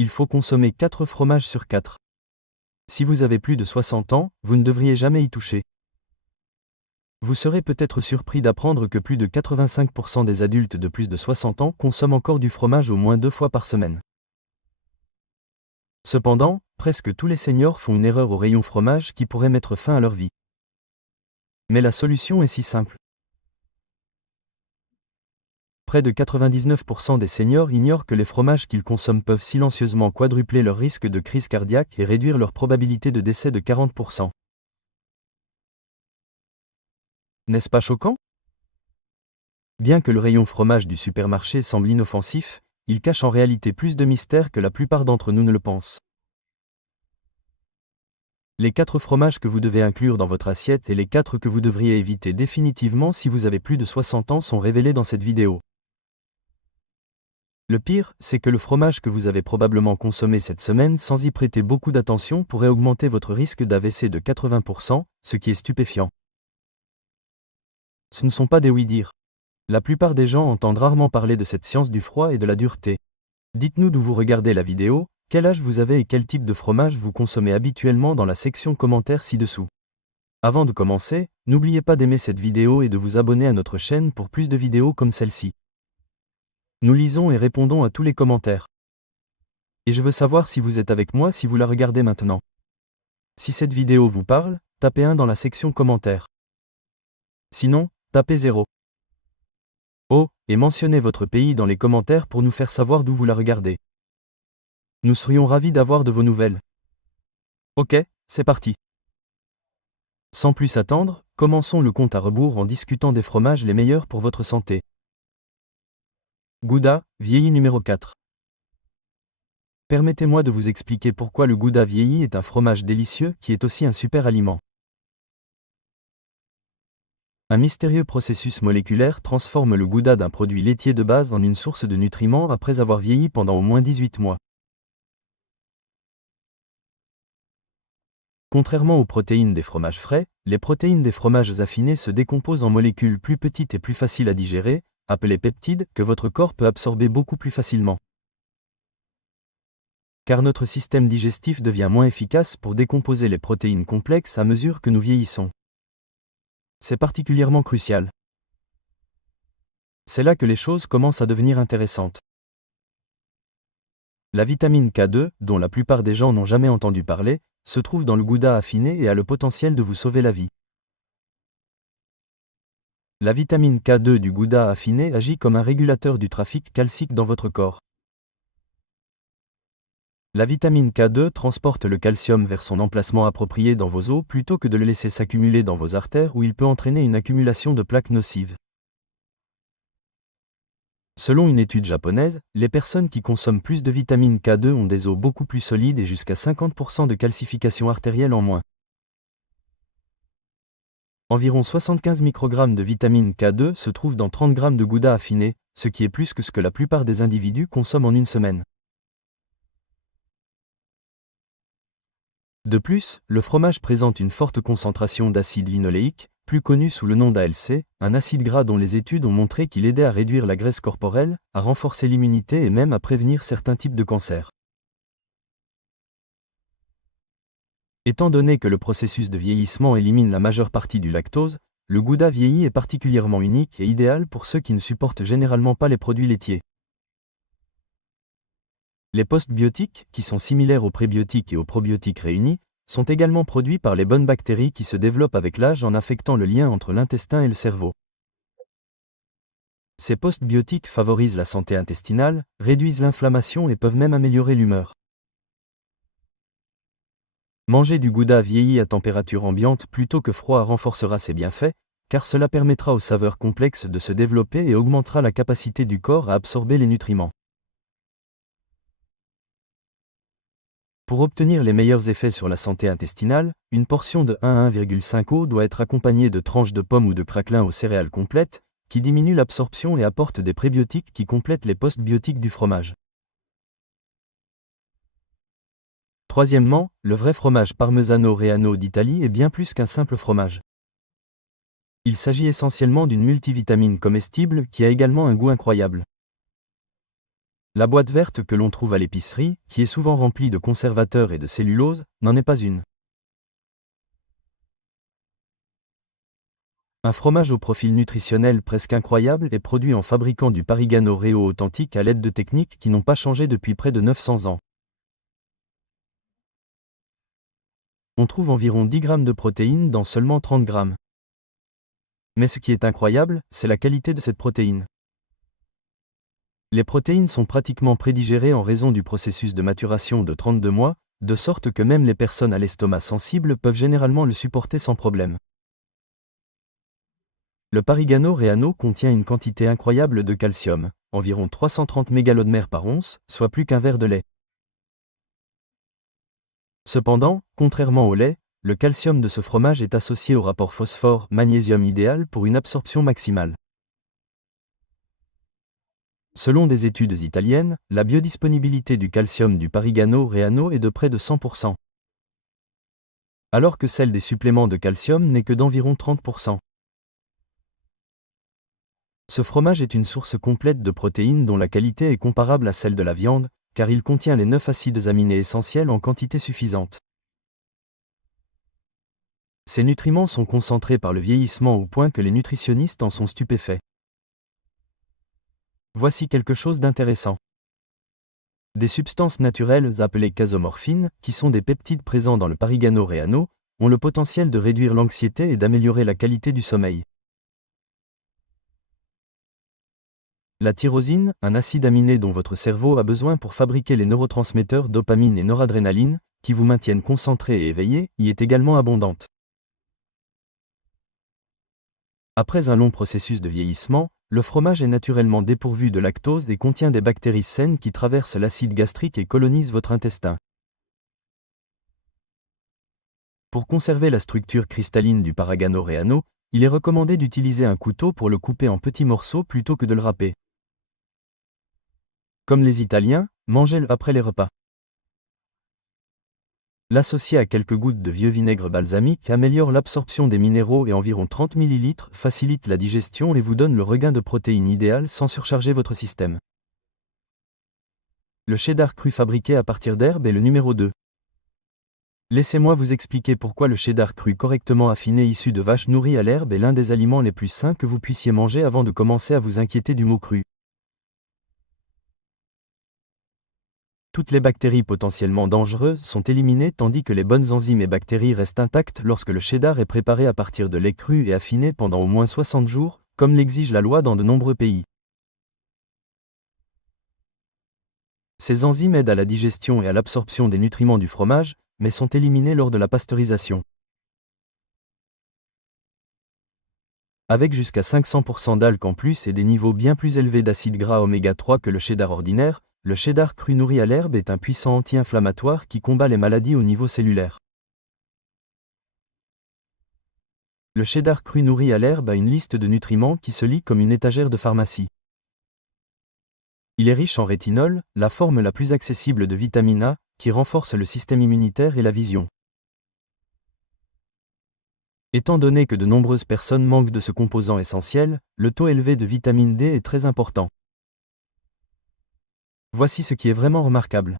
il faut consommer 4 fromages sur 4. Si vous avez plus de 60 ans, vous ne devriez jamais y toucher. Vous serez peut-être surpris d'apprendre que plus de 85% des adultes de plus de 60 ans consomment encore du fromage au moins 2 fois par semaine. Cependant, presque tous les seniors font une erreur au rayon fromage qui pourrait mettre fin à leur vie. Mais la solution est si simple. Près de 99% des seniors ignorent que les fromages qu'ils consomment peuvent silencieusement quadrupler leur risque de crise cardiaque et réduire leur probabilité de décès de 40%. N'est-ce pas choquant? Bien que le rayon fromage du supermarché semble inoffensif, il cache en réalité plus de mystères que la plupart d'entre nous ne le pensent. Les 4 fromages que vous devez inclure dans votre assiette et les 4 que vous devriez éviter définitivement si vous avez plus de 60 ans sont révélés dans cette vidéo. Le pire, c'est que le fromage que vous avez probablement consommé cette semaine sans y prêter beaucoup d'attention pourrait augmenter votre risque d'AVC de 80%, ce qui est stupéfiant. Ce ne sont pas des oui-dire. La plupart des gens entendent rarement parler de cette science du froid et de la dureté. Dites-nous d'où vous regardez la vidéo, quel âge vous avez et quel type de fromage vous consommez habituellement dans la section commentaires ci-dessous. Avant de commencer, n'oubliez pas d'aimer cette vidéo et de vous abonner à notre chaîne pour plus de vidéos comme celle-ci. Nous lisons et répondons à tous les commentaires. Et je veux savoir si vous êtes avec moi si vous la regardez maintenant. Si cette vidéo vous parle, tapez 1 dans la section commentaires. Sinon, tapez 0. Oh, et mentionnez votre pays dans les commentaires pour nous faire savoir d'où vous la regardez. Nous serions ravis d'avoir de vos nouvelles. Ok, c'est parti. Sans plus attendre, commençons le compte à rebours en discutant des fromages les meilleurs pour votre santé. Gouda, vieilli numéro 4. Permettez-moi de vous expliquer pourquoi le Gouda vieilli est un fromage délicieux qui est aussi un super aliment. Un mystérieux processus moléculaire transforme le Gouda d'un produit laitier de base en une source de nutriments après avoir vieilli pendant au moins 18 mois. Contrairement aux protéines des fromages frais, les protéines des fromages affinés se décomposent en molécules plus petites et plus faciles à digérer, appelées peptides, que votre corps peut absorber beaucoup plus facilement. Car notre système digestif devient moins efficace pour décomposer les protéines complexes à mesure que nous vieillissons. C'est particulièrement crucial. C'est là que les choses commencent à devenir intéressantes. La vitamine K2, dont la plupart des gens n'ont jamais entendu parler, se trouve dans le Gouda affiné et a le potentiel de vous sauver la vie. La vitamine K2 du Gouda affiné agit comme un régulateur du trafic calcique dans votre corps. La vitamine K2 transporte le calcium vers son emplacement approprié dans vos os plutôt que de le laisser s'accumuler dans vos artères où il peut entraîner une accumulation de plaques nocives. Selon une étude japonaise, les personnes qui consomment plus de vitamine K2 ont des os beaucoup plus solides et jusqu'à 50% de calcification artérielle en moins. Environ 75 microgrammes de vitamine K2 se trouvent dans 30 grammes de Gouda affiné, ce qui est plus que ce que la plupart des individus consomment en une semaine. De plus, le fromage présente une forte concentration d'acide linoléique, plus connu sous le nom d'ALC, un acide gras dont les études ont montré qu'il aidait à réduire la graisse corporelle, à renforcer l'immunité et même à prévenir certains types de cancers. Étant donné que le processus de vieillissement élimine la majeure partie du lactose, le Gouda vieilli est particulièrement unique et idéal pour ceux qui ne supportent généralement pas les produits laitiers. Les postbiotiques, qui sont similaires aux prébiotiques et aux probiotiques réunis, sont également produits par les bonnes bactéries qui se développent avec l'âge en affectant le lien entre l'intestin et le cerveau. Ces postbiotiques favorisent la santé intestinale, réduisent l'inflammation et peuvent même améliorer l'humeur. Manger du Gouda vieilli à température ambiante plutôt que froid renforcera ses bienfaits, car cela permettra aux saveurs complexes de se développer et augmentera la capacité du corps à absorber les nutriments. Pour obtenir les meilleurs effets sur la santé intestinale, une portion de 1 à 1,5 eau doit être accompagnée de tranches de pommes ou de craquelins aux céréales complètes, qui diminuent l'absorption et apportent des prébiotiques qui complètent les postbiotiques du fromage. Troisièmement, le vrai fromage Parmesano Reano d'Italie est bien plus qu'un simple fromage. Il s'agit essentiellement d'une multivitamine comestible qui a également un goût incroyable. La boîte verte que l'on trouve à l'épicerie, qui est souvent remplie de conservateurs et de cellulose, n'en est pas une. Un fromage au profil nutritionnel presque incroyable est produit en fabriquant du Parigano Reo authentique à l'aide de techniques qui n'ont pas changé depuis près de 900 ans. On trouve environ 10 grammes de protéines dans seulement 30 grammes. Mais ce qui est incroyable, c'est la qualité de cette protéine. Les protéines sont pratiquement prédigérées en raison du processus de maturation de 32 mois, de sorte que même les personnes à l'estomac sensible peuvent généralement le supporter sans problème. Le Parigano Reano contient une quantité incroyable de calcium, environ 330 mégalodmères par once, soit plus qu'un verre de lait. Cependant, contrairement au lait, le calcium de ce fromage est associé au rapport phosphore-magnésium idéal pour une absorption maximale. Selon des études italiennes, la biodisponibilité du calcium du Parigano Reano est de près de 100%, alors que celle des suppléments de calcium n'est que d'environ 30%. Ce fromage est une source complète de protéines dont la qualité est comparable à celle de la viande, car il contient les 9 acides aminés essentiels en quantité suffisante. Ces nutriments sont concentrés par le vieillissement au point que les nutritionnistes en sont stupéfaits. Voici quelque chose d'intéressant. Des substances naturelles appelées casomorphines, qui sont des peptides présents dans le Parigano Reano, ont le potentiel de réduire l'anxiété et d'améliorer la qualité du sommeil. La tyrosine, un acide aminé dont votre cerveau a besoin pour fabriquer les neurotransmetteurs dopamine et noradrénaline, qui vous maintiennent concentré et éveillé, y est également abondante. Après un long processus de vieillissement, le fromage est naturellement dépourvu de lactose et contient des bactéries saines qui traversent l'acide gastrique et colonisent votre intestin. Pour conserver la structure cristalline du Parigano Reano, il est recommandé d'utiliser un couteau pour le couper en petits morceaux plutôt que de le râper. Comme les Italiens, mangez-le après les repas. L'associer à quelques gouttes de vieux vinaigre balsamique améliore l'absorption des minéraux et environ 30 ml facilite la digestion et vous donne le regain de protéines idéal sans surcharger votre système. Le cheddar cru fabriqué à partir d'herbes est le numéro 2. Laissez-moi vous expliquer pourquoi le cheddar cru correctement affiné issu de vaches nourries à l'herbe est l'un des aliments les plus sains que vous puissiez manger avant de commencer à vous inquiéter du mot cru. Toutes les bactéries potentiellement dangereuses sont éliminées tandis que les bonnes enzymes et bactéries restent intactes lorsque le cheddar est préparé à partir de lait cru et affiné pendant au moins 60 jours, comme l'exige la loi dans de nombreux pays. Ces enzymes aident à la digestion et à l'absorption des nutriments du fromage, mais sont éliminées lors de la pasteurisation. Avec jusqu'à 500% d'alc en plus et des niveaux bien plus élevés d'acides gras oméga 3 que le cheddar ordinaire, le cheddar cru nourri à l'herbe est un puissant anti-inflammatoire qui combat les maladies au niveau cellulaire. Le cheddar cru nourri à l'herbe a une liste de nutriments qui se lit comme une étagère de pharmacie. Il est riche en rétinol, la forme la plus accessible de vitamine A, qui renforce le système immunitaire et la vision. Étant donné que de nombreuses personnes manquent de ce composant essentiel, le taux élevé de vitamine D est très important. Voici ce qui est vraiment remarquable.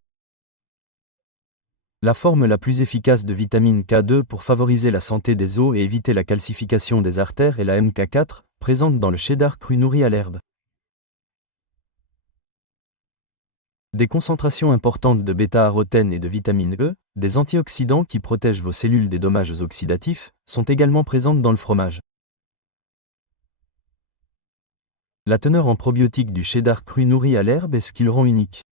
La forme la plus efficace de vitamine K2 pour favoriser la santé des os et éviter la calcification des artères est la MK4, présente dans le cheddar cru nourri à l'herbe. Des concentrations importantes de bêta-arotène et de vitamine E, des antioxydants qui protègent vos cellules des dommages oxydatifs, sont également présentes dans le fromage. La teneur en probiotiques du cheddar cru nourri à l'herbe est ce qui le rend unique.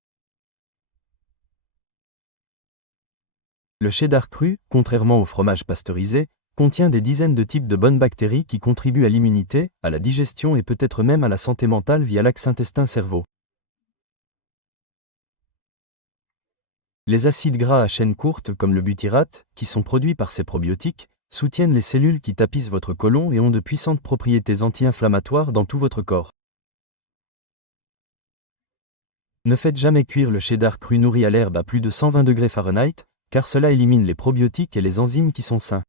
Le cheddar cru, contrairement au fromage pasteurisé, contient des dizaines de types de bonnes bactéries qui contribuent à l'immunité, à la digestion et peut-être même à la santé mentale via l'axe intestin-cerveau. Les acides gras à chaîne courte comme le butyrate, qui sont produits par ces probiotiques, soutiennent les cellules qui tapissent votre côlon et ont de puissantes propriétés anti-inflammatoires dans tout votre corps. Ne faites jamais cuire le cheddar cru nourri à l'herbe à plus de 120 degrés Fahrenheit, car cela élimine les probiotiques et les enzymes qui sont sains.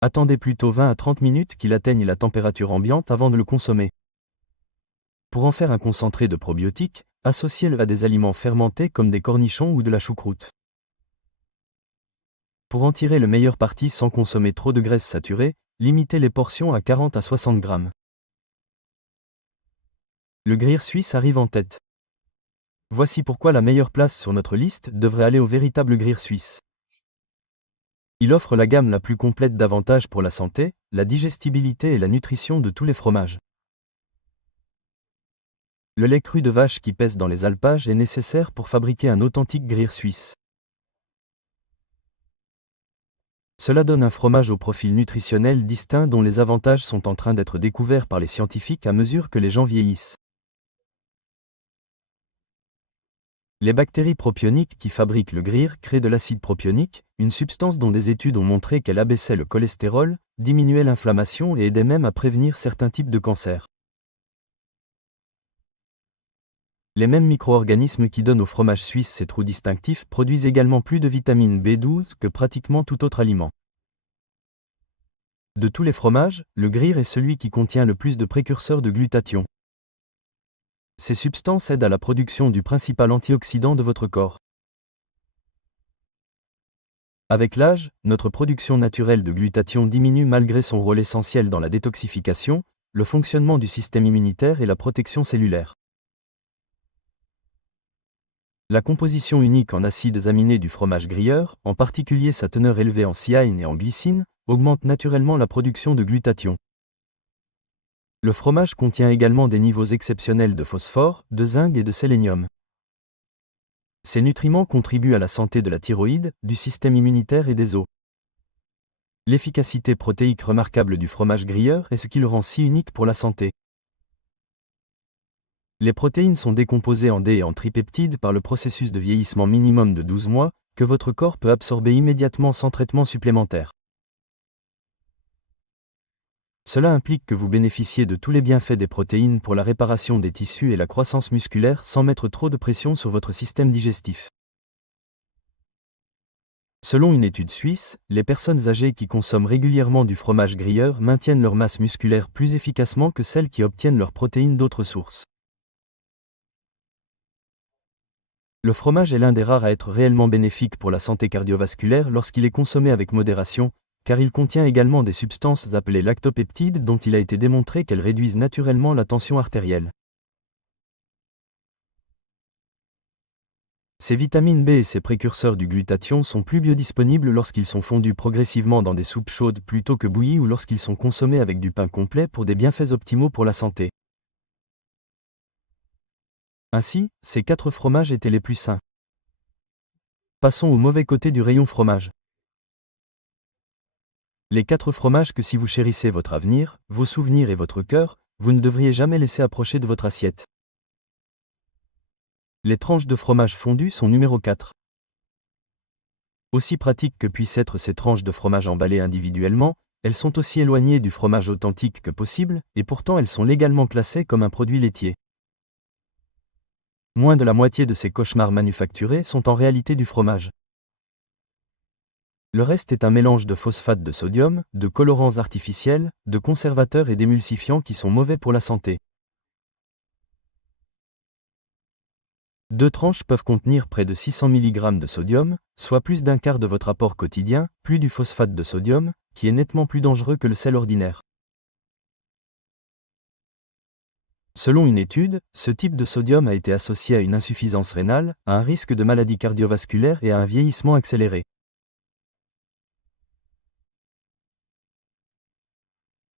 Attendez plutôt 20 à 30 minutes qu'il atteigne la température ambiante avant de le consommer. Pour en faire un concentré de probiotiques, associez-le à des aliments fermentés comme des cornichons ou de la choucroute. Pour en tirer le meilleur parti sans consommer trop de graisses saturées, limitez les portions à 40 à 60 grammes. Le gruyère suisse arrive en tête. Voici pourquoi la meilleure place sur notre liste devrait aller au véritable gruyère suisse. Il offre la gamme la plus complète d'avantages pour la santé, la digestibilité et la nutrition de tous les fromages. Le lait cru de vache qui pèse dans les alpages est nécessaire pour fabriquer un authentique gruyère suisse. Cela donne un fromage au profil nutritionnel distinct dont les avantages sont en train d'être découverts par les scientifiques à mesure que les gens vieillissent. Les bactéries propioniques qui fabriquent le gruyère créent de l'acide propionique, une substance dont des études ont montré qu'elle abaissait le cholestérol, diminuait l'inflammation et aidait même à prévenir certains types de cancers. Les mêmes micro-organismes qui donnent au fromage suisse ses trous distinctifs produisent également plus de vitamine B12 que pratiquement tout autre aliment. De tous les fromages, le gruyère est celui qui contient le plus de précurseurs de glutathion. Ces substances aident à la production du principal antioxydant de votre corps. Avec l'âge, notre production naturelle de glutathion diminue malgré son rôle essentiel dans la détoxification, le fonctionnement du système immunitaire et la protection cellulaire. La composition unique en acides aminés du fromage gruyère, en particulier sa teneur élevée en cyaïne et en glycine, augmente naturellement la production de glutathion. Le fromage contient également des niveaux exceptionnels de phosphore, de zinc et de sélénium. Ces nutriments contribuent à la santé de la thyroïde, du système immunitaire et des os. L'efficacité protéique remarquable du fromage gruyère est ce qui le rend si unique pour la santé. Les protéines sont décomposées en D et en tripeptides par le processus de vieillissement minimum de 12 mois, que votre corps peut absorber immédiatement sans traitement supplémentaire. Cela implique que vous bénéficiez de tous les bienfaits des protéines pour la réparation des tissus et la croissance musculaire sans mettre trop de pression sur votre système digestif. Selon une étude suisse, les personnes âgées qui consomment régulièrement du fromage gruyère maintiennent leur masse musculaire plus efficacement que celles qui obtiennent leurs protéines d'autres sources. Le fromage est l'un des rares à être réellement bénéfique pour la santé cardiovasculaire lorsqu'il est consommé avec modération, car il contient également des substances appelées lactopeptides dont il a été démontré qu'elles réduisent naturellement la tension artérielle. Ces vitamines B et ces précurseurs du glutathion sont plus biodisponibles lorsqu'ils sont fondus progressivement dans des soupes chaudes plutôt que bouillies ou lorsqu'ils sont consommés avec du pain complet pour des bienfaits optimaux pour la santé. Ainsi, ces 4 fromages étaient les plus sains. Passons au mauvais côté du rayon fromage. Les 4 fromages que si vous chérissez votre avenir, vos souvenirs et votre cœur, vous ne devriez jamais laisser approcher de votre assiette. Les tranches de fromage fondu sont numéro 4. Aussi pratiques que puissent être ces tranches de fromage emballées individuellement, elles sont aussi éloignées du fromage authentique que possible, et pourtant elles sont légalement classées comme un produit laitier. Moins de la moitié de ces cauchemars manufacturés sont en réalité du fromage. Le reste est un mélange de phosphate de sodium, de colorants artificiels, de conservateurs et d'émulsifiants qui sont mauvais pour la santé. 2 tranches peuvent contenir près de 600 mg de sodium, soit plus d'un quart de votre apport quotidien, plus du phosphate de sodium, qui est nettement plus dangereux que le sel ordinaire. Selon une étude, ce type de sodium a été associé à une insuffisance rénale, à un risque de maladie cardiovasculaire et à un vieillissement accéléré.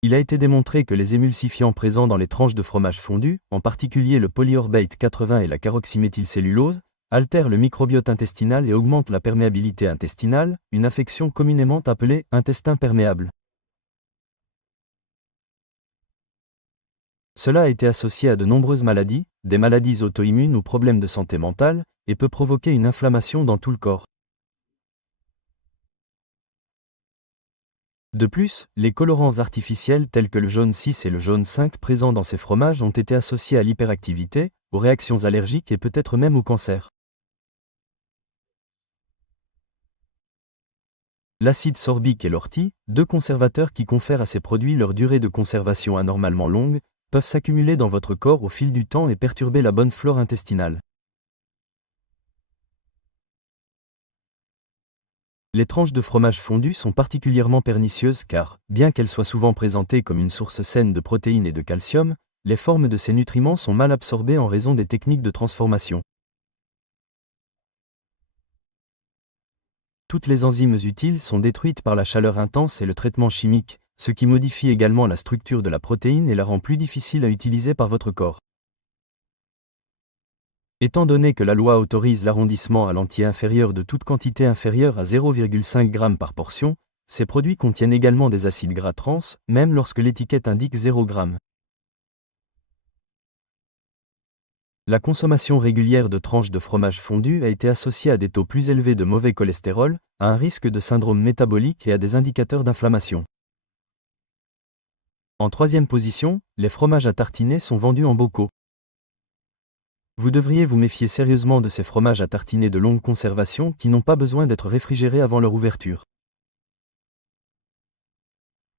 Il a été démontré que les émulsifiants présents dans les tranches de fromage fondu, en particulier le polyorbate 80 et la caroxyméthylcellulose, altèrent le microbiote intestinal et augmentent la perméabilité intestinale, une affection communément appelée intestin perméable. Cela a été associé à de nombreuses maladies, des maladies auto-immunes ou problèmes de santé mentale, et peut provoquer une inflammation dans tout le corps. De plus, les colorants artificiels tels que le jaune 6 et le jaune 5 présents dans ces fromages ont été associés à l'hyperactivité, aux réactions allergiques et peut-être même au cancer. L'acide sorbique et l'ortie, 2 conservateurs qui confèrent à ces produits leur durée de conservation anormalement longue, peuvent s'accumuler dans votre corps au fil du temps et perturber la bonne flore intestinale. Les tranches de fromage fondu sont particulièrement pernicieuses car, bien qu'elles soient souvent présentées comme une source saine de protéines et de calcium, les formes de ces nutriments sont mal absorbées en raison des techniques de transformation. Toutes les enzymes utiles sont détruites par la chaleur intense et le traitement chimique, ce qui modifie également la structure de la protéine et la rend plus difficile à utiliser par votre corps. Étant donné que la loi autorise l'arrondissement à l'entier inférieur de toute quantité inférieure à 0,5 g par portion, ces produits contiennent également des acides gras trans, même lorsque l'étiquette indique 0 g. La consommation régulière de tranches de fromage fondu a été associée à des taux plus élevés de mauvais cholestérol, à un risque de syndrome métabolique et à des indicateurs d'inflammation. En troisième position, les fromages à tartiner sont vendus en bocaux. Vous devriez vous méfier sérieusement de ces fromages à tartiner de longue conservation qui n'ont pas besoin d'être réfrigérés avant leur ouverture.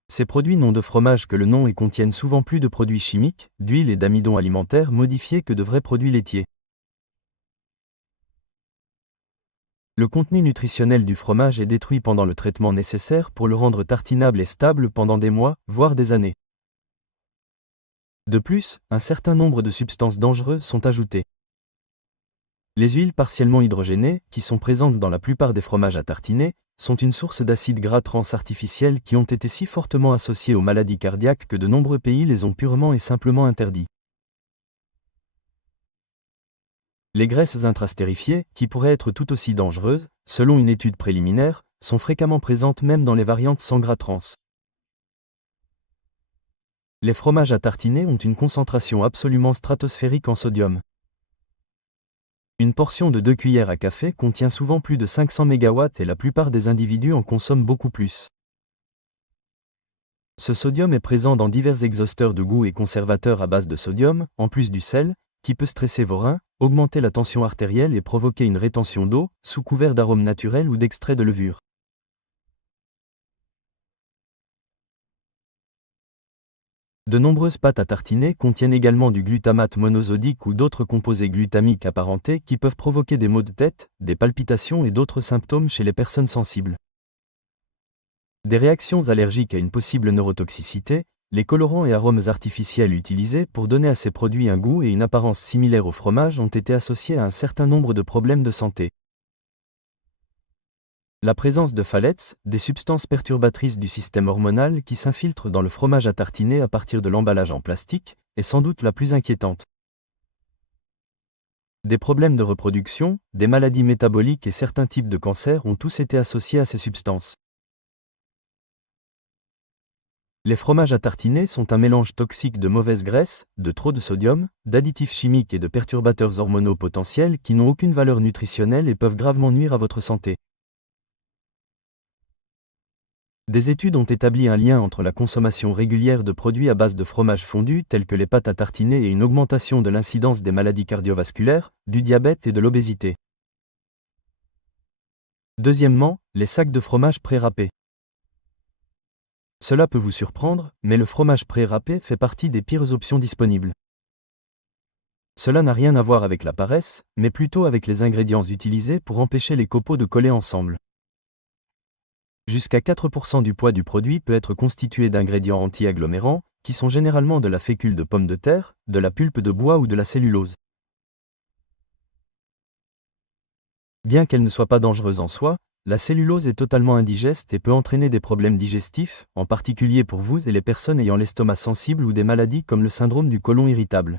Ces produits n'ont de fromage que le nom et contiennent souvent plus de produits chimiques, d'huile et d'amidon alimentaire modifiés que de vrais produits laitiers. Le contenu nutritionnel du fromage est détruit pendant le traitement nécessaire pour le rendre tartinable et stable pendant des mois, voire des années. De plus, un certain nombre de substances dangereuses sont ajoutées. Les huiles partiellement hydrogénées, qui sont présentes dans la plupart des fromages à tartiner, sont une source d'acides gras trans artificiels qui ont été si fortement associés aux maladies cardiaques que de nombreux pays les ont purement et simplement interdits. Les graisses intrastérifiées, qui pourraient être tout aussi dangereuses, selon une étude préliminaire, sont fréquemment présentes même dans les variantes sans gras trans. Les fromages à tartiner ont une concentration absolument stratosphérique en sodium. Une portion de 2 cuillères à café contient souvent plus de 500 MW et la plupart des individus en consomment beaucoup plus. Ce sodium est présent dans divers exhausteurs de goût et conservateurs à base de sodium, en plus du sel, qui peut stresser vos reins, augmenter la tension artérielle et provoquer une rétention d'eau, sous couvert d'arômes naturels ou d'extraits de levure. De nombreuses pâtes à tartiner contiennent également du glutamate monosodique ou d'autres composés glutamiques apparentés qui peuvent provoquer des maux de tête, des palpitations et d'autres symptômes chez les personnes sensibles. Des réactions allergiques à une possible neurotoxicité, les colorants et arômes artificiels utilisés pour donner à ces produits un goût et une apparence similaires au fromage ont été associés à un certain nombre de problèmes de santé. La présence de phthalates, des substances perturbatrices du système hormonal qui s'infiltrent dans le fromage à tartiner à partir de l'emballage en plastique, est sans doute la plus inquiétante. Des problèmes de reproduction, des maladies métaboliques et certains types de cancers ont tous été associés à ces substances. Les fromages à tartiner sont un mélange toxique de mauvaises graisses, de trop de sodium, d'additifs chimiques et de perturbateurs hormonaux potentiels qui n'ont aucune valeur nutritionnelle et peuvent gravement nuire à votre santé. Des études ont établi un lien entre la consommation régulière de produits à base de fromage fondu tels que les pâtes à tartiner et une augmentation de l'incidence des maladies cardiovasculaires, du diabète et de l'obésité. Deuxièmement, les sacs de fromage pré-râpés. Cela peut vous surprendre, mais le fromage pré-râpé fait partie des pires options disponibles. Cela n'a rien à voir avec la paresse, mais plutôt avec les ingrédients utilisés pour empêcher les copeaux de coller ensemble. Jusqu'à 4% du poids du produit peut être constitué d'ingrédients anti-agglomérants, qui sont généralement de la fécule de pomme de terre, de la pulpe de bois ou de la cellulose. Bien qu'elle ne soit pas dangereuse en soi, la cellulose est totalement indigeste et peut entraîner des problèmes digestifs, en particulier pour vous et les personnes ayant l'estomac sensible ou des maladies comme le syndrome du côlon irritable.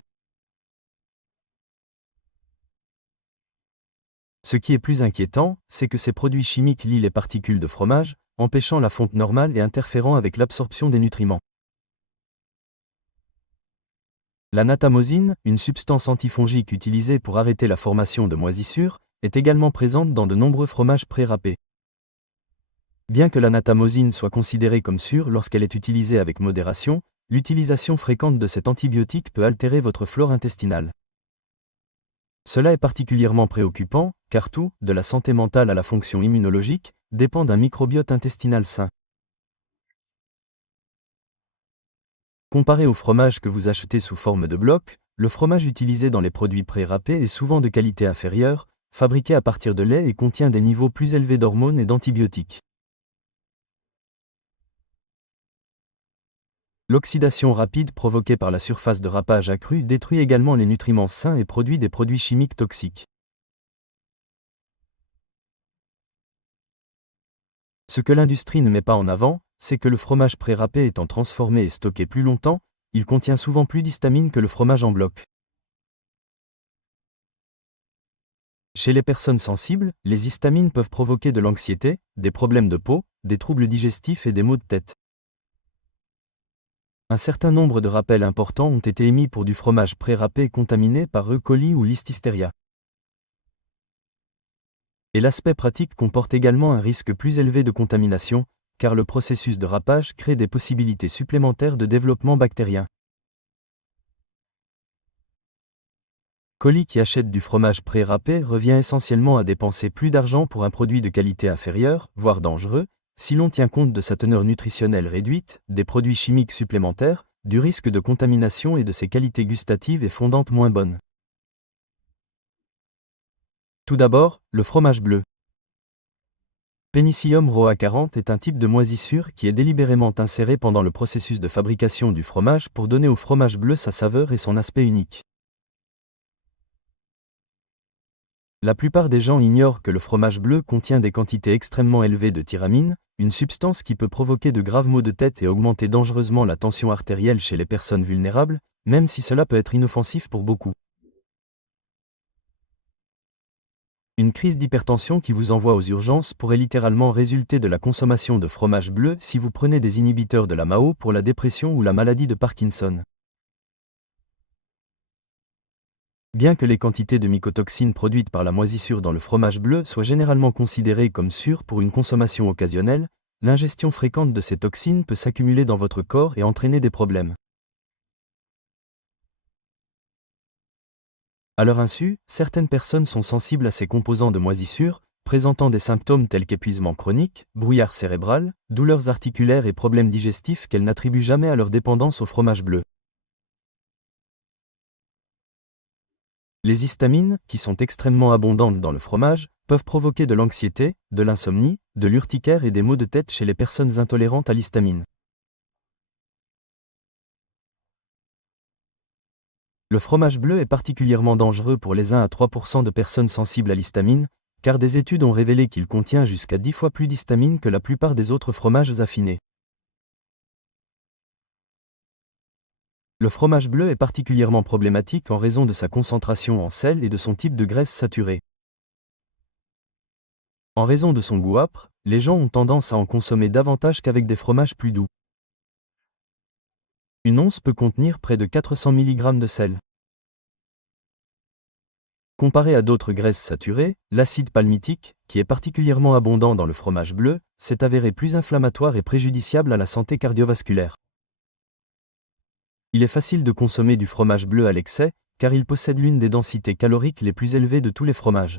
Ce qui est plus inquiétant, c'est que ces produits chimiques lient les particules de fromage, empêchant la fonte normale et interférant avec l'absorption des nutriments. La natamosine, une substance antifongique utilisée pour arrêter la formation de moisissures, est également présente dans de nombreux fromages pré-râpés. Bien que la natamosine soit considérée comme sûre lorsqu'elle est utilisée avec modération, l'utilisation fréquente de cet antibiotique peut altérer votre flore intestinale. Cela est particulièrement préoccupant, car tout, de la santé mentale à la fonction immunologique, dépend d'un microbiote intestinal sain. Comparé au fromage que vous achetez sous forme de bloc, le fromage utilisé dans les produits pré-râpés est souvent de qualité inférieure, fabriqué à partir de lait et contient des niveaux plus élevés d'hormones et d'antibiotiques. L'oxydation rapide provoquée par la surface de râpage accrue détruit également les nutriments sains et produit des produits chimiques toxiques. Ce que l'industrie ne met pas en avant, c'est que le fromage pré-râpé étant transformé et stocké plus longtemps, il contient souvent plus d'histamine que le fromage en bloc. Chez les personnes sensibles, les histamines peuvent provoquer de l'anxiété, des problèmes de peau, des troubles digestifs et des maux de tête. Un certain nombre de rappels importants ont été émis pour du fromage pré-râpé contaminé par E. coli ou Listeria. Et l'aspect pratique comporte également un risque plus élevé de contamination, car le processus de râpage crée des possibilités supplémentaires de développement bactérien. Colis qui achète du fromage pré-râpé revient essentiellement à dépenser plus d'argent pour un produit de qualité inférieure, voire dangereux, si l'on tient compte de sa teneur nutritionnelle réduite, des produits chimiques supplémentaires, du risque de contamination et de ses qualités gustatives et fondantes moins bonnes. Tout d'abord, le fromage bleu. Penicillium roa 40 est un type de moisissure qui est délibérément inséré pendant le processus de fabrication du fromage pour donner au fromage bleu sa saveur et son aspect unique. La plupart des gens ignorent que le fromage bleu contient des quantités extrêmement élevées de tyramine, une substance qui peut provoquer de graves maux de tête et augmenter dangereusement la tension artérielle chez les personnes vulnérables, même si cela peut être inoffensif pour beaucoup. Une crise d'hypertension qui vous envoie aux urgences pourrait littéralement résulter de la consommation de fromage bleu si vous prenez des inhibiteurs de la MAO pour la dépression ou la maladie de Parkinson. Bien que les quantités de mycotoxines produites par la moisissure dans le fromage bleu soient généralement considérées comme sûres pour une consommation occasionnelle, l'ingestion fréquente de ces toxines peut s'accumuler dans votre corps et entraîner des problèmes. À leur insu, certaines personnes sont sensibles à ces composants de moisissure, présentant des symptômes tels qu'épuisement chronique, brouillard cérébral, douleurs articulaires et problèmes digestifs qu'elles n'attribuent jamais à leur dépendance au fromage bleu. Les histamines, qui sont extrêmement abondantes dans le fromage, peuvent provoquer de l'anxiété, de l'insomnie, de l'urticaire et des maux de tête chez les personnes intolérantes à l'histamine. Le fromage bleu est particulièrement dangereux pour les 1 à 3% de personnes sensibles à l'histamine, car des études ont révélé qu'il contient jusqu'à 10 fois plus d'histamine que la plupart des autres fromages affinés. Le fromage bleu est particulièrement problématique en raison de sa concentration en sel et de son type de graisse saturée. En raison de son goût âpre, les gens ont tendance à en consommer davantage qu'avec des fromages plus doux. Une once peut contenir près de 400 mg de sel. Comparé à d'autres graisses saturées, l'acide palmitique, qui est particulièrement abondant dans le fromage bleu, s'est avéré plus inflammatoire et préjudiciable à la santé cardiovasculaire. Il est facile de consommer du fromage bleu à l'excès, car il possède l'une des densités caloriques les plus élevées de tous les fromages.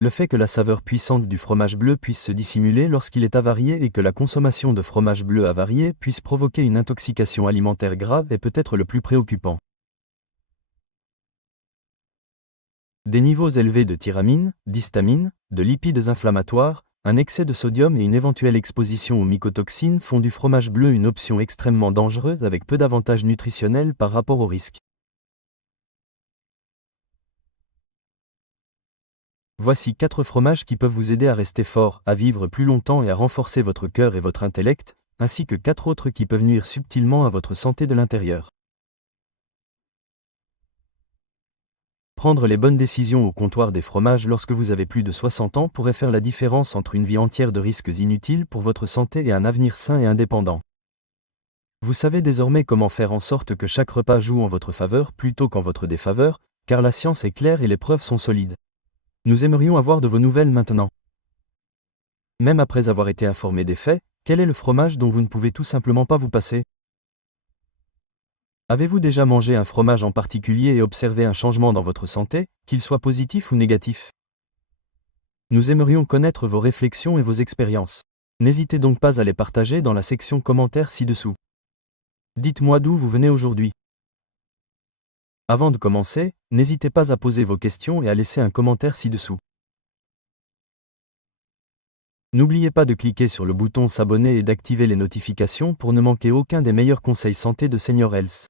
Le fait que la saveur puissante du fromage bleu puisse se dissimuler lorsqu'il est avarié et que la consommation de fromage bleu avarié puisse provoquer une intoxication alimentaire grave est peut-être le plus préoccupant. Des niveaux élevés de tyramine, d'histamine, de lipides inflammatoires, un excès de sodium et une éventuelle exposition aux mycotoxines font du fromage bleu une option extrêmement dangereuse avec peu d'avantages nutritionnels par rapport au risque. Voici 4 fromages qui peuvent vous aider à rester fort, à vivre plus longtemps et à renforcer votre cœur et votre intellect, ainsi que 4 autres qui peuvent nuire subtilement à votre santé de l'intérieur. Prendre les bonnes décisions au comptoir des fromages lorsque vous avez plus de 60 ans pourrait faire la différence entre une vie entière de risques inutiles pour votre santé et un avenir sain et indépendant. Vous savez désormais comment faire en sorte que chaque repas joue en votre faveur plutôt qu'en votre défaveur, car la science est claire et les preuves sont solides. Nous aimerions avoir de vos nouvelles maintenant. Même après avoir été informé des faits, quel est le fromage dont vous ne pouvez tout simplement pas vous passer ? Avez-vous déjà mangé un fromage en particulier et observé un changement dans votre santé, qu'il soit positif ou négatif ? Nous aimerions connaître vos réflexions et vos expériences. N'hésitez donc pas à les partager dans la section commentaires ci-dessous. Dites-moi d'où vous venez aujourd'hui. Avant de commencer, n'hésitez pas à poser vos questions et à laisser un commentaire ci-dessous. N'oubliez pas de cliquer sur le bouton s'abonner et d'activer les notifications pour ne manquer aucun des meilleurs conseils santé de Senior Health.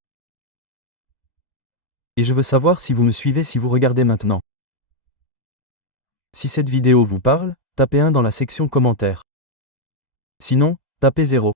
Et je veux savoir si vous me suivez si vous regardez maintenant. Si cette vidéo vous parle, tapez 1 dans la section commentaires. Sinon, tapez 0.